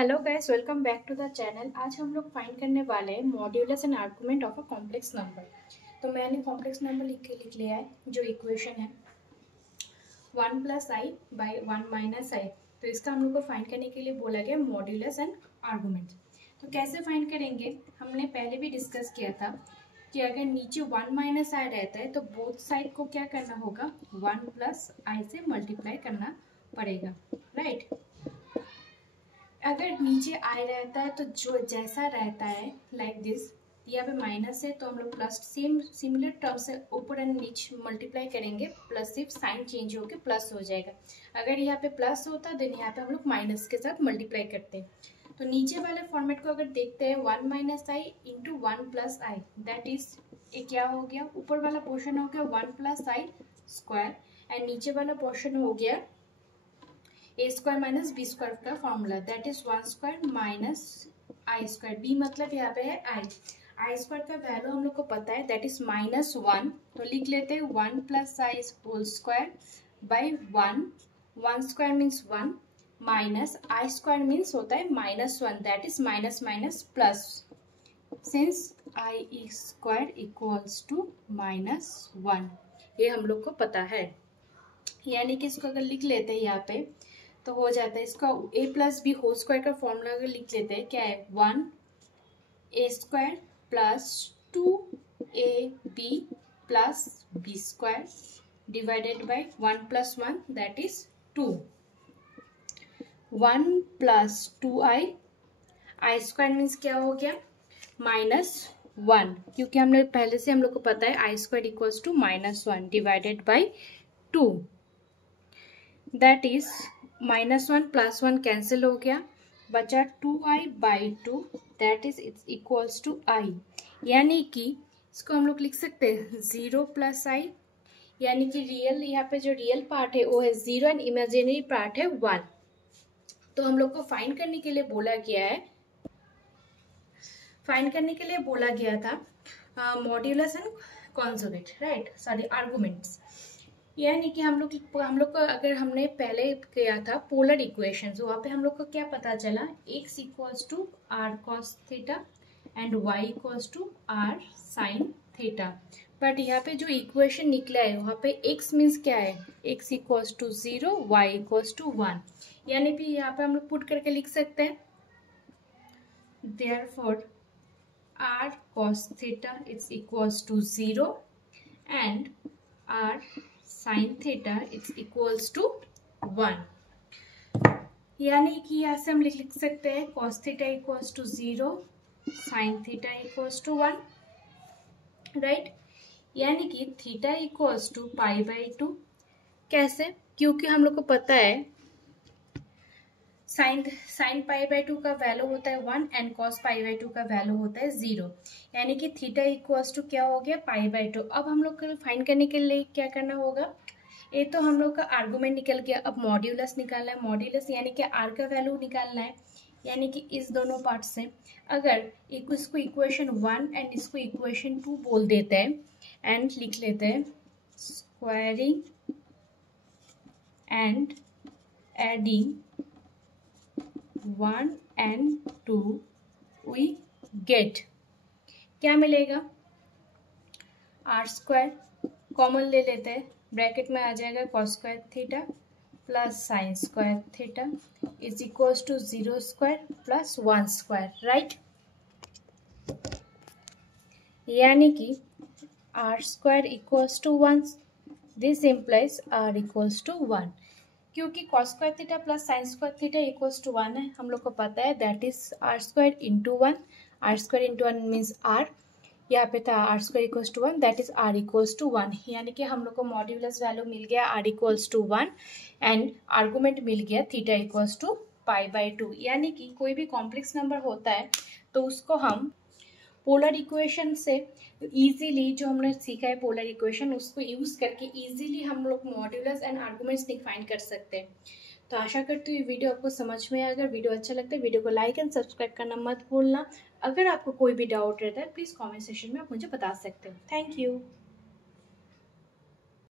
Hello guys, welcome back to the channel. आज हम लोग फाइंड करने वाले हैं modulus and argument of a complex number. तो मैंने कॉम्प्लेक्स नंबर लिख लिया है। जो इक्वेशन है 1 + i / 1 - i, तो इसका हम लोग को फाइंड करने के लिए बोला गया मॉड्यूलस एंड आर्गुमेंट। तो कैसे फाइंड करेंगे, हमने पहले भी डिस्कस किया था कि अगर नीचे 1 - i रहता है तो बोथ साइड को क्या करना होगा, 1 + i से मल्टीप्लाई करना पड़ेगा, राइट। अगर नीचे आई रहता है तो जो जैसा रहता है लाइक दिस, यहाँ पे माइनस है तो हम लोग प्लस सेम सिमिलर टर्म से ऊपर एंड नीचे मल्टीप्लाई करेंगे, प्लस सिर्फ साइन चेंज होकर प्लस हो जाएगा। अगर यहाँ पे प्लस होता देन यहाँ पे हम लोग माइनस के साथ मल्टीप्लाई करते हैं। तो नीचे वाले फॉर्मेट को अगर देखते हैं 1 - i into 1 + i, that is ये क्या हो गया, ऊपर वाला पोर्शन हो गया 1 + i स्क्वायर एंड नीचे वाला पोर्शन हो गया a² - b² का formula, that is 1² - i²। b मतलब यहाँ पे है i² का वैल्यू हम लोग को पता है, दैट इज -1। तो लिख लेते हैं 1 + i whole by 1, 1² means 1 minus i² means होता है -1, that is minus minus plus, since i² equals to -1, ये हम लोग को पता है। यानी कि इसको अगर लिख लेते हैं यहाँ पे तो हो जाता है, इसका a + b होल² का फॉर्मूला अगर लिख लेते हैं क्या है, 1a² + 2ab + b² divided by 1 + 1, that is 2, 1 + 2i, i² means क्या हो गया -1, क्योंकि हमने पहले से हम लोग को पता है i² equals to -1 divided by 2, that is -1 + 1 cancel हो गया, बचा 2i/2, that is it's equals to i। यानी कि इसको हम लोग लिख सकते हैं 0 + i, यानी कि रियल, यहाँ पे जो रियल पार्ट है वो है 0 एंड इमेजिनरी पार्ट है 1। तो हम लोग को फाइंड करने के लिए बोला था modulus and conjugate, right, sorry arguments. यानी कि हम लोग को अगर हमने पहले किया था पोलर इक्वेशन, वहाँ पे हम लोग को क्या पता चला, x = r cos theta and y = r sin theta. But यहाँ पे जो इक्वेशन निकला है वहाँ पे x मीन्स क्या है, x = 0, y = 1, यानी कि यहाँ पे हम लोग पुट करके लिख सकते हैं therefore r cos theta is equals to 0 and r sin theta is equals to 1। यानी कि यहाँ से हम लिख सकते हैं cos theta equals to 0, sin theta equals to 1, right. यानी कि थीटा इक्वल्स टू π/2। कैसे, क्योंकि हम लोग को पता है sin π/2 का वैल्यू होता है 1 एंड cos π/2 का वैल्यू होता है 0, यानी कि थीटा इक्वल्स टू क्या हो गया, π/2। अब हम लोग को फाइंड करने के लिए क्या करना होगा, ये तो हम लोग का आर्गुमेंट निकल गया, अब मॉड्यूलस निकालना है। मॉड्यूलस यानी कि r का वैल्यू निकालना है, यानी कि इस दोनों पार्ट से अगर इसको इक्वेशन 1 एंड इसको इक्वेशन 2 बोल देते हैं एंड लिख लेते हैं squaring and adding 1 and 2 we get, क्या मिलेगा, r² कॉमन ले लेते हैं, ब्रैकेट में आ जाएगा cos² theta plus sin² theta is equals to 0² + 1², right. यानी कि r² equals to 1, this implies r equals to 1, क्योंकि cos² theta plus sin² theta equals to 1 है, हम लोग को पता है, that is r² into 1, r² into 1 मीन्स r, यहाँ पे था r² equals to 1, that is r equals to 1। यानी कि हम लोग को मॉड्यूलस वैल्यू मिल गया r equals to 1 and argument मिल गया थीटा इक्वल्स टू π/2। यानी कि कोई भी कॉम्प्लेक्स नंबर होता है तो उसको हम पोलर इक्वेशन से इजीली, जो हमने सीखा है पोलर इक्वेशन, उसको यूज करके इजीली हम लोग मॉड्यूलस एंड आर्गुमेंट्स फाइंड कर सकते हैं। तो आशा करती हूँ वीडियो आपको समझ में आएगा। वीडियो अच्छा लगता है वीडियो को लाइक एंड सब्सक्राइब करना मत भूलना। अगर आपको कोई भी डाउट रहता है प्लीज़ कमेंट सेक्शन में आप मुझे बता सकते हो। Thank you.